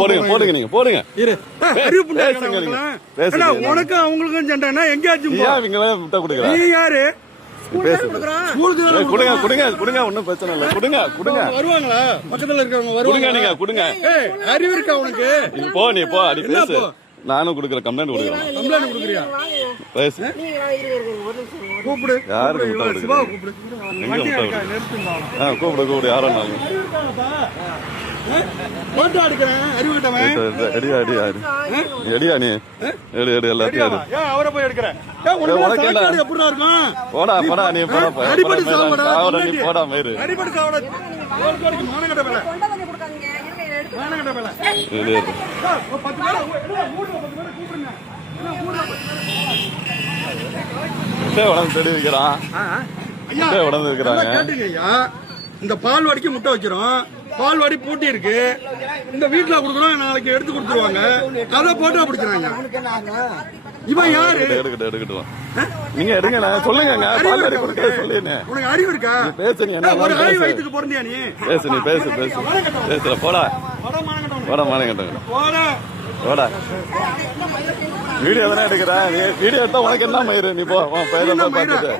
போடுங்க நீங்க போடுங்க. உனக்கு அவங்களுக்கும் சண்டைனா எங்கேயாச்சும் விட்டா கொடுக்குறேன். நீ யாரு? குடுங்க ஒன்னும் பிரச்சனை இல்ல. குடுங்க வருவாங்களா? பக்கத்துல இருக்கவங்க வருவாங்க. நீங்க குடுங்க. அறிவு இருக்கா உனக்கு? நீ போ அடி பேசு. நானும் குடுக்குறேன். கம்ப்ளைண்ட் கொடுக்குறேன். கம்ப்ளைண்ட் கொடுக்குறியா? பேசு. கூப்பிடு. யாரு சிவா கூப்பிடு. கூப்பிடு யாரும் போட்டோ எடுக்கிறேன். அறிவு கிட்டவன். எடியா நீ எடு எல்லாத்தையும் அவரை போய் எடுக்கிறேன். எப்படிடா இருக்கும்? போடா நீ அடிப்படை சாவடா. நீ போடா மயிறு. அடிப்படை சாவடா. மானங்கட்ட வேலை. மானங்கட்ட வேலை. தேடி வைக்கிறான். உடம்பு இருக்கிறாங்க. இந்த பால்வாடிக்கு முட்டை வைக்கிறோம். பால்வாடி பூட்டி இருக்கு. இந்த வீட்டுல கொடுக்குறோம். நாளைக்கு எடுத்து கொடுத்துருவாங்க. அதை போட்டோ பிடிக்கிறாங்க. இவன் யாரு? எடுக்கட்டும். நீங்க எடுங்க. சொல்லுங்க. பால்வாடி கொடுக்க சொல்லுங்க. உனக்கு அறிவு இருக்கா? பேசு. நீ என்ன ஒரு அறிவு வயித்துக்கு பிறந்தியா நீ? பேசு. பேசுற போடா மானங்கட்ட போடா. வீடியோ தானே எடுக்கிறேன். வீடியோ எடுத்தா உனக்கு என்ன மயிறு? நீ போ பார்த்துட்டு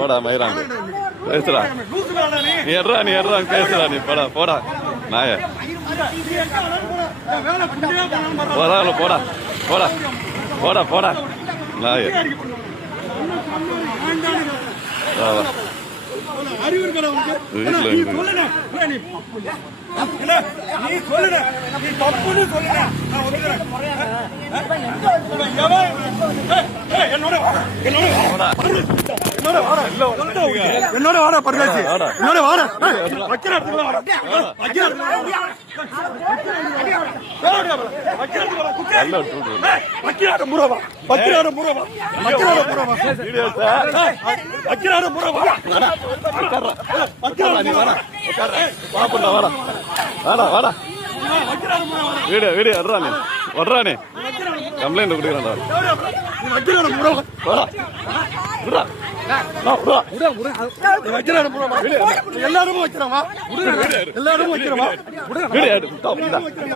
போடா மயிராங்க. பேசுறா நீ எட்றா பேசுறா நீ போடா நாய போடா நாய. அறிவு இருக்கா உனக்கு? நீ சொல்லுற. நீ தப்புன்னு சொல்லுற. நான் ஒத்துக்கிறேன். என்னோட வாடா பரவாச்சு. என்னோட வாடா. வைக்கிற இடத்துல வாடா. வைக்கிற இடத்துல வீடியோ வர்றானே கம்ப்ளைண்ட் கொடுக்குறேன். எல்லாரும் வைக்கிறோமா?